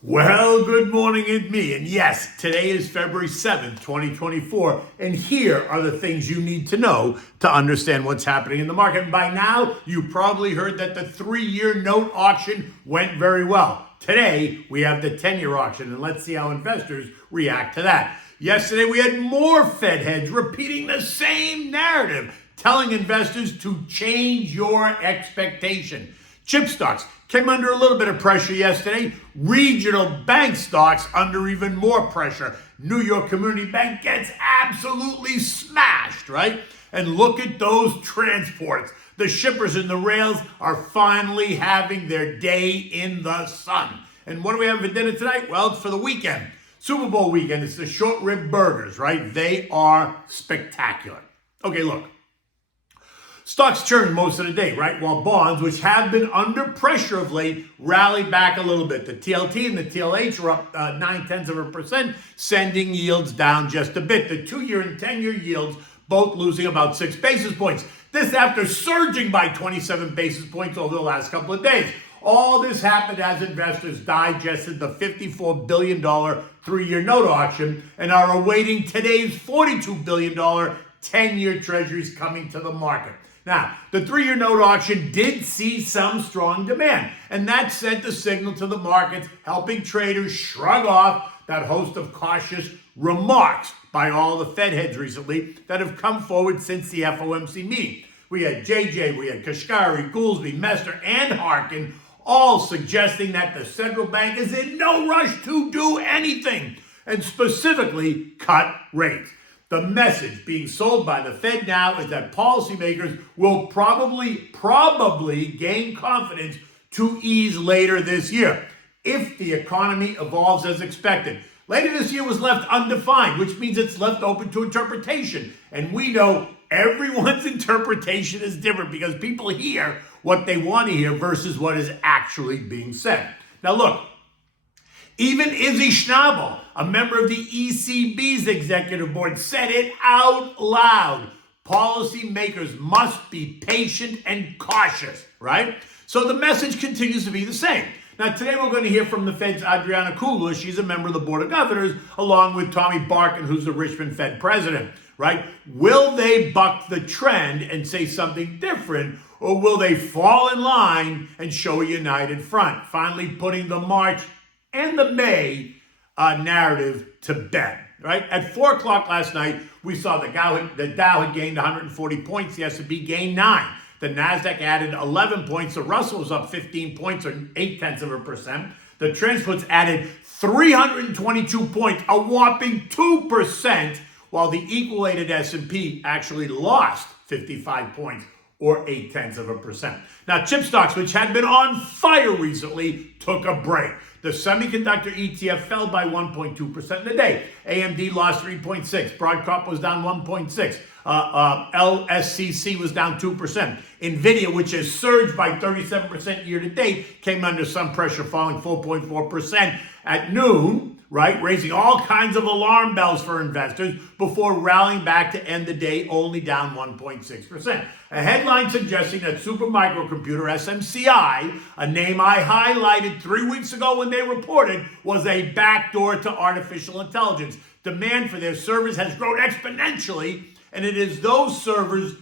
Well, good morning, it's me. And yes, today is February 7th, 2024. And here are the things you need to know to understand what's happening in the market. And by now, you probably heard that the 3-year note auction went very well. Today, we have the 10-year auction, and let's see how investors react to that. Yesterday, we had more Fed heads repeating the same narrative, telling investors to change your expectation. Chip stocks came under a little bit of pressure yesterday. Regional bank stocks under even more pressure. New York Community Bank gets absolutely smashed, right? And look at those transports. The shippers and the rails are finally having their day in the sun. And what do we have for dinner tonight? Well, it's for the weekend. Super Bowl weekend. It's the short rib burgers, right? They are spectacular. Okay, look. Stocks churned most of the day, right? While bonds, which have been under pressure of late, rallied back a little bit. The TLT and the TLH are up 0.9%, sending yields down just a bit. The 2-year and 10-year yields both losing about 6 basis points. This after surging by 27 basis points over the last couple of days. All this happened as investors digested the $54 billion 3-year note auction and are awaiting today's $42 billion 10-year treasuries coming to the market. Now, the 3-year note auction did see some strong demand, and that sent a signal to the markets, helping traders shrug off that host of cautious remarks by all the Fed heads recently that have come forward since the FOMC meeting. We had JJ, we had Kashkari, Goolsbee, Mester, and Barkin all suggesting that the central bank is in no rush to do anything, and specifically cut rates. The message being sold by the Fed now is that policymakers will probably gain confidence to ease later this year if the economy evolves as expected. Later this year was left undefined, which means it's left open to interpretation. And we know everyone's interpretation is different because people hear what they want to hear versus what is actually being said. Now look, even Izzy Schnabel, a member of the ECB's executive board, said it out loud. Policymakers must be patient and cautious, right? So the message continues to be the same. Now, today we're going to hear from the Fed's Adriana Kugler. She's a member of the Board of Governors, along with Tommy Barkin, who's the Richmond Fed president, right? Will they buck the trend and say something different, or will they fall in line and show a united front, finally putting the March and the May narrative to bed, right? At 4 o'clock last night, we saw the Dow had gained 140 points. The S&P gained 9. The NASDAQ added 11 points. The Russell was up 15 points, or 0.8%. The transports added 322 points, a whopping 2%, while the equal-weighted S&P actually lost 55 points, or 0.8%. Now, chip stocks, which had been on fire recently, took a break. The semiconductor ETF fell by 1.2% in a day. AMD lost 3.6%. Broadcom was down 1.6%. LSCC was down 2%. NVIDIA, which has surged by 37% year to date, came under some pressure, falling 4.4% at noon, right? Raising all kinds of alarm bells for investors before rallying back to end the day only down 1.6%. A headline suggesting that Supermicrocomputer SMCI, a name I highlighted 3 weeks ago when they reported, was a backdoor to artificial intelligence. Demand for their servers has grown exponentially, and it is those servers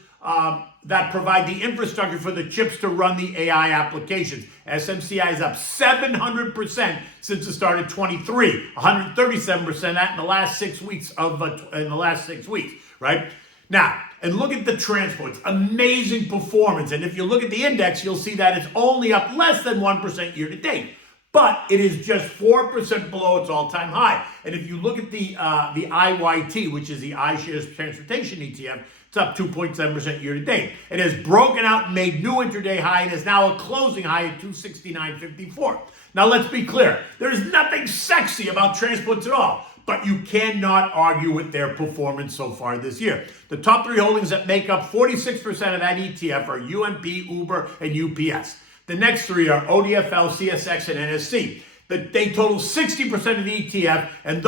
that provide the infrastructure for the chips to run the AI applications. SMCI is up 700% since the start of 23, 137% that in the last 6 weeks right? Now, and look at the transports, amazing performance. And if you look at the index, you'll see that it's only up less than 1% year to date. But it is just 4% below its all-time high. And if you look at the IYT, which is the iShares Transportation ETF, it's up 2.7% year to date. It has broken out and made new intraday high and is now a closing high at 269.54. Now let's be clear. There's nothing sexy about transports at all, but you cannot argue with their performance so far this year. The top 3 holdings that make up 46% of that ETF are UMP, Uber, and UPS. The next 3 are ODFL, CSX, and NSC. They total 60% of the ETF, and of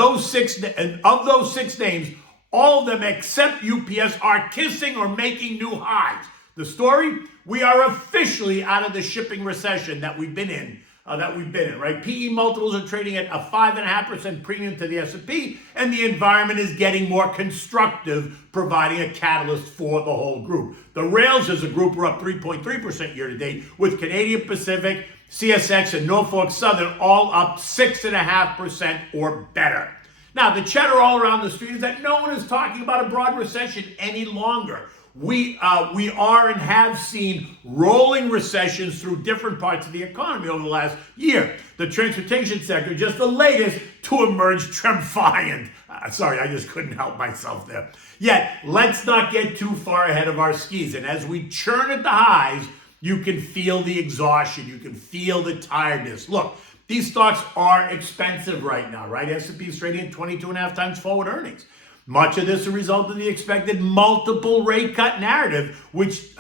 those 6 names, all of them except UPS are kissing or making new highs. The story? We are officially out of the shipping recession that we've been in that we've been in, right? PE multiples are trading at a 5.5% premium to the S&P, and the environment is getting more constructive, providing a catalyst for the whole group. The rails as a group were up 3.3% year to date, with Canadian Pacific, CSX, and Norfolk Southern all up 6.5% or better. Now, the chatter all around the street is that no one is talking about a broad recession any longer. We are and have seen rolling recessions through different parts of the economy over the last year. The transportation sector, just the latest to emerge triumphant. Sorry, I just couldn't help myself there. Yet, let's not get too far ahead of our skis. And as we churn at the highs, you can feel the exhaustion. You can feel the tiredness. Look, these stocks are expensive right now, right? S&P is trading at 22.5 times forward earnings. Much of this is a result of the expected multiple rate cut narrative, which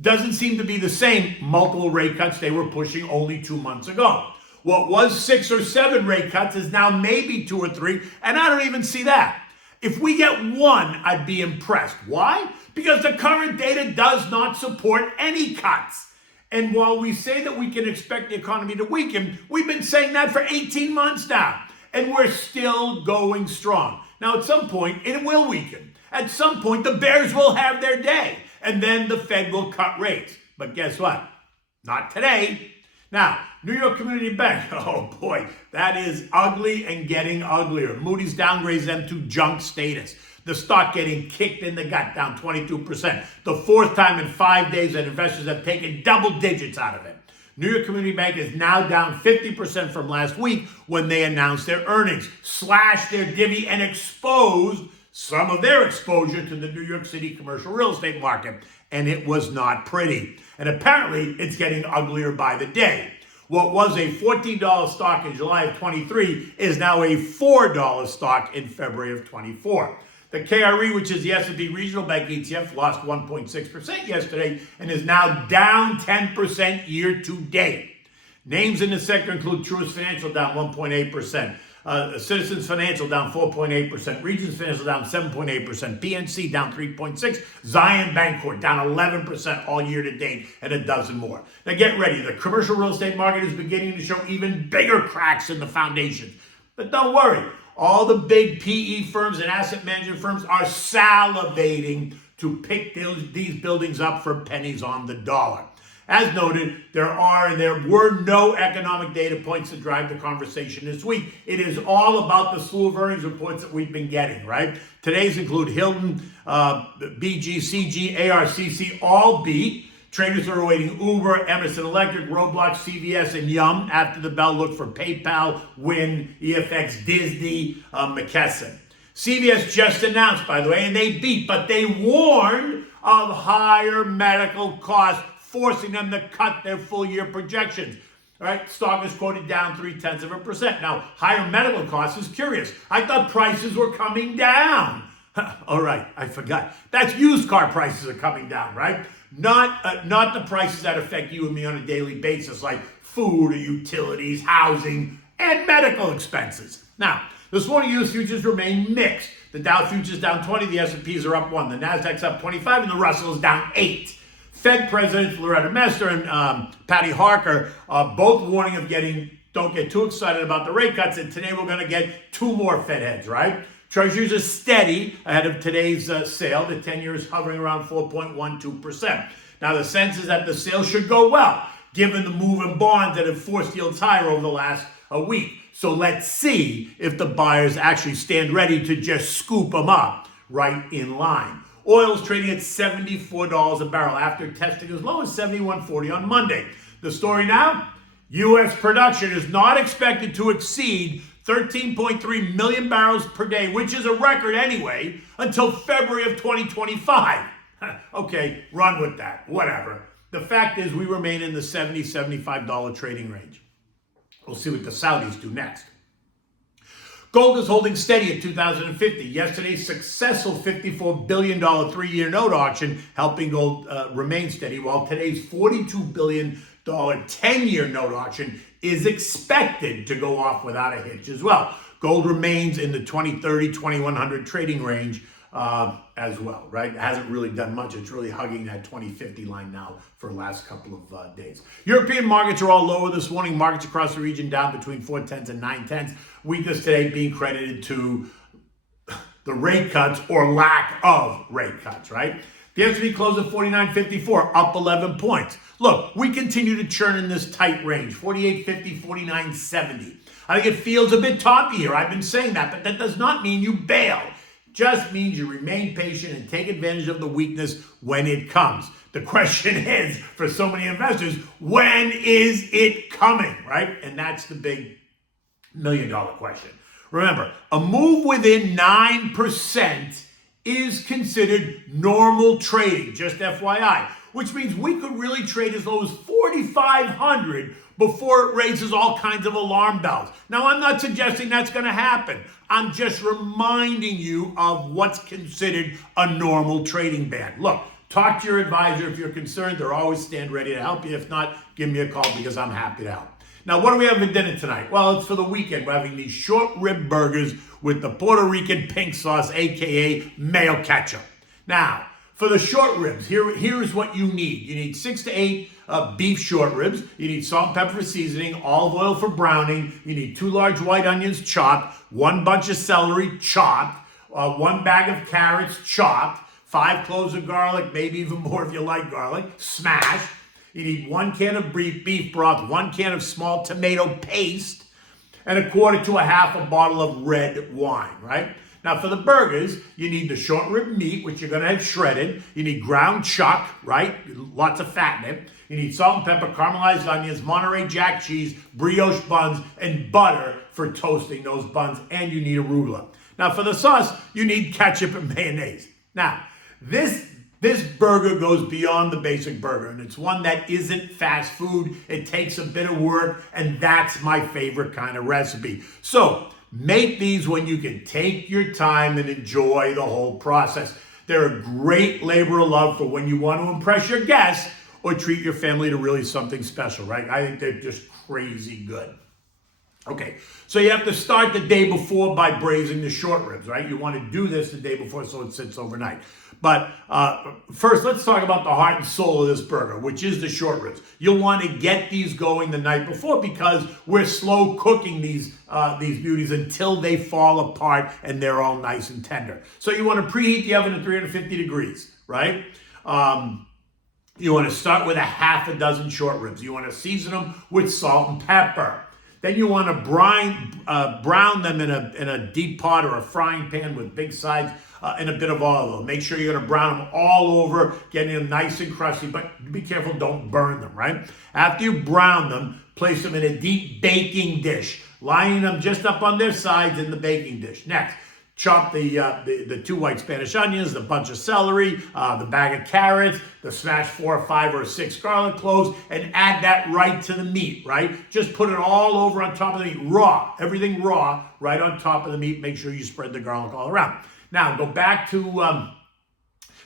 doesn't seem to be the same multiple rate cuts they were pushing only 2 months ago. What was 6 or 7 rate cuts is now maybe 2 or 3, and I don't even see that. If we get 1, I'd be impressed. Why? Because the current data does not support any cuts. And while we say that we can expect the economy to weaken, we've been saying that for 18 months now, and we're still going strong. Now, at some point, it will weaken. At some point, the bears will have their day, and then the Fed will cut rates. But guess what? Not today. Now, New York Community Bank, oh boy, that is ugly and getting uglier. Moody's downgrades them to junk status. The stock getting kicked in the gut, down 22%. The 4th time in 5 days that investors have taken double digits out of it. New York Community Bank is now down 50% from last week when they announced their earnings, slashed their divvy, and exposed some of their exposure to the New York City commercial real estate market. And it was not pretty. And apparently, it's getting uglier by the day. What was a $14 stock in July of 23 is now a $4 stock in February of 24. The KRE, which is the S&P Regional Bank ETF, lost 1.6% yesterday and is now down 10% year to date. Names in the sector include Truist Financial down 1.8%, Citizens Financial down 4.8%, Regions Financial down 7.8%, PNC down 3.6%, Zion Bancorp down 11% all year to date, and a dozen more. Now get ready. The commercial real estate market is beginning to show even bigger cracks in the foundations. But don't worry. All the big PE firms and asset management firms are salivating to pick these buildings up for pennies on the dollar. As noted, there were no economic data points to drive the conversation this week. It is all about the slew of earnings reports that we've been getting, right? Today's include Hilton, BG, CG, ARCC, all beat. Traders are awaiting Uber, Emerson Electric, Roblox, CVS, and Yum. After the bell, look for PayPal, Wynn, EFX, Disney, McKesson. CVS just announced, by the way, and they beat, but they warned of higher medical costs, forcing them to cut their full-year projections. All right, stock is quoted down 0.3%. Now, higher medical costs is curious. I thought prices were coming down. All right, I forgot. That's used car prices are coming down, right? Not the prices that affect you and me on a daily basis, like food or utilities, housing, and medical expenses. Now, this morning, U.S. futures remain mixed. The Dow futures down 20, the S&Ps are up 1, the Nasdaq's up 25, and the Russell is down 8. Fed Presidents Loretta Mester and Patty Harker are both warning of don't get too excited about the rate cuts, and today we're going to get 2 more Fed heads, right? Treasuries are steady ahead of today's sale. The 10-year is hovering around 4.12%. Now, the sense is that the sale should go well, given the move in bonds that have forced yields higher over the last week. So let's see if the buyers actually stand ready to just scoop them up right in line. Oil is trading at $74 a barrel after testing as low as $71.40 on Monday. The story now? U.S. production is not expected to exceed 13.3 million barrels per day, which is a record anyway, until February of 2025. Okay, run with that, whatever. The fact is we remain in the $70, $75 trading range. We'll see what the Saudis do next. Gold is holding steady at 2050. Yesterday's successful $54 billion 3-year note auction helping gold remain steady, while today's $42 billion 10-year note auction is expected to go off without a hitch as well. Gold remains in the 2030, 2100 trading range as well, right? It hasn't really done much. It's really hugging that 2050 line now for the last couple of days. European markets are all lower this morning. Markets across the region down between 4/10 and 9/10. Weakness today being credited to the rate cuts or lack of rate cuts, right? The S&P closed at 49.54, up 11 points. Look, we continue to churn in this tight range, 48.50, 49.70. I think it feels a bit toppy here. I've been saying that, but that does not mean you bail. Just means you remain patient and take advantage of the weakness when it comes. The question is, for so many investors, when is it coming, right? And that's the big $1 million question. Remember, a move within 9% is considered normal trading, just FYI, which means we could really trade as low as 4,500 before it raises all kinds of alarm bells. Now, I'm not suggesting that's going to happen. I'm just reminding you of what's considered a normal trading band. Look, talk to your advisor if you're concerned. They'll always stand ready to help you. If not, give me a call because I'm happy to help. Now, what do we have for dinner tonight? Well, it's for the weekend. We're having these short rib burgers with the Puerto Rican pink sauce, aka mayo ketchup. Now, for the short ribs, here's what you need. You need 6 to 8 beef short ribs. You need salt and pepper for seasoning, olive oil for browning. You need 2 large white onions chopped, 1 bunch of celery chopped, 1 bag of carrots chopped, 5 cloves of garlic, maybe even more if you like garlic, smashed. You need 1 can of beef broth, 1 can of small tomato paste, and 1/4 to 1/2 a bottle of red wine, right? Now, for the burgers, you need the short rib meat, which you're going to have shredded. You need ground chuck, right? Lots of fat in it. You need salt and pepper, caramelized onions, Monterey Jack cheese, brioche buns, and butter for toasting those buns. And you need arugula. Now, for the sauce, you need ketchup and mayonnaise. Now, this burger goes beyond the basic burger, and it's one that isn't fast food. It takes a bit of work, and that's my favorite kind of recipe. So, make these when you can take your time and enjoy the whole process. They're a great labor of love for when you want to impress your guests or treat your family to really something special, right? I think they're just crazy good. Okay, so you have to start the day before by braising the short ribs, right? You want to do this the day before so it sits overnight. But first, let's talk about the heart and soul of this burger, which is the short ribs. You'll want to get these going the night before because we're slow cooking these beauties until they fall apart and they're all nice and tender. So you want to preheat the oven to 350 degrees, right? You want to start with 6 short ribs. You want to season them with salt and pepper. Then you want to brown them in a deep pot or a frying pan with big sides and a bit of olive oil. Make sure you're going to brown them all over, getting them nice and crusty, but be careful, don't burn them, right? After you brown them, place them in a deep baking dish, lining them just up on their sides in the baking dish. Next, chop the 2 white Spanish onions, the bunch of celery, the bag of carrots, the smashed 4, 5, or 6 garlic cloves, and add that right to the meat, right? Just put it all over on top of the meat, raw, everything raw, right on top of the meat. Make sure you spread the garlic all around. Now go back to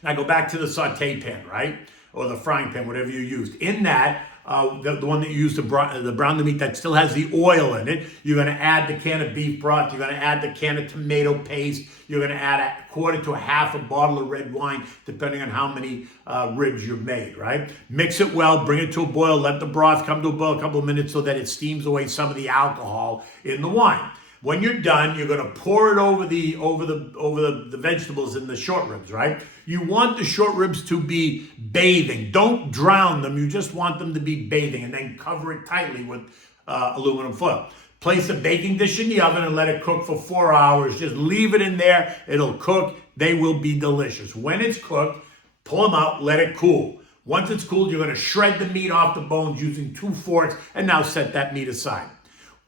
the saute pan, right? Or the frying pan, whatever you used. In that, the one that you used to brown the meat that still has the oil in it, you're going to add the can of beef broth. You're going to add the can of tomato paste. You're going to add 1/4 to 1/2 a bottle of red wine, depending on how many ribs you've made, right? Mix it well, bring it to a boil, let the broth come to a boil a couple of minutes so that it steams away some of the alcohol in the wine. When you're done, you're going to pour it over the vegetables in the short ribs, right? You want the short ribs to be bathing. Don't drown them. You just want them to be bathing, and then cover it tightly with aluminum foil. Place the baking dish in the oven and let it cook for 4 hours. Just leave it in there. It'll cook. They will be delicious. When it's cooked, pull them out, let it cool. Once it's cooled, you're going to shred the meat off the bones using 2 forks, and now set that meat aside.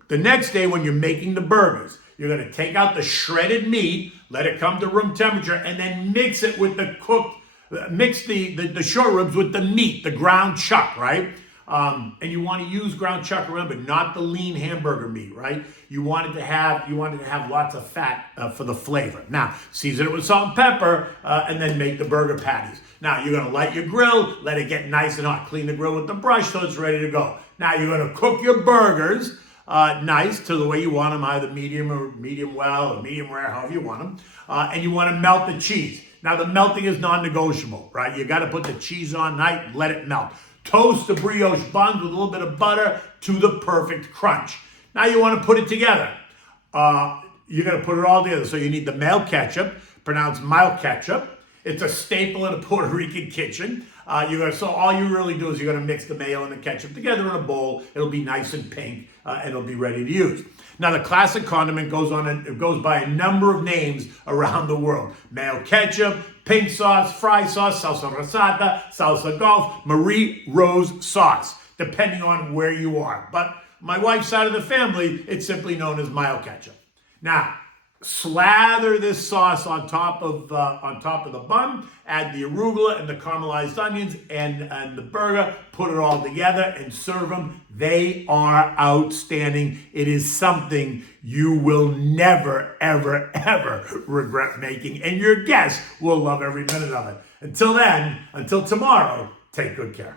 The next day, when you're making the burgers, you're going to take out the shredded meat, let it come to room temperature, and then mix it with the short ribs with the meat, the ground chuck, right? And you want to use ground chuck, remember, not the lean hamburger meat, right? You wanted to have lots of fat for the flavor. Now, season it with salt and pepper, and then make the burger patties. Now, you're going to light your grill, let it get nice and hot. Clean the grill with the brush so it's ready to go. Now, you're going to cook your burgers nice to the way you want them, either medium or medium well or medium rare, however you want them. And you want to melt the cheese. Now, the melting is non-negotiable, right? You got to put the cheese on night and let it melt. Toast the brioche buns with a little bit of butter to the perfect crunch. Now you want to put it together. You're going to put it all together. So you need the male ketchup, pronounced mild ketchup. It's a staple in a Puerto Rican kitchen. So all you really do is you're going to mix the mayo and the ketchup together in a bowl. It'll be nice and pink, and it'll be ready to use. Now, the classic condiment goes by a number of names around the world. Mayo ketchup, pink sauce, fry sauce, salsa rosada, salsa golf, Marie Rose sauce, depending on where you are. But my wife's side of the family, it's simply known as mild ketchup. Now, slather this sauce on top of the bun, add the arugula and the caramelized onions and the burger, put it all together and serve them. They are outstanding. It is something you will never, ever, ever regret making, and your guests will love every minute of it. Until then, until tomorrow, take good care.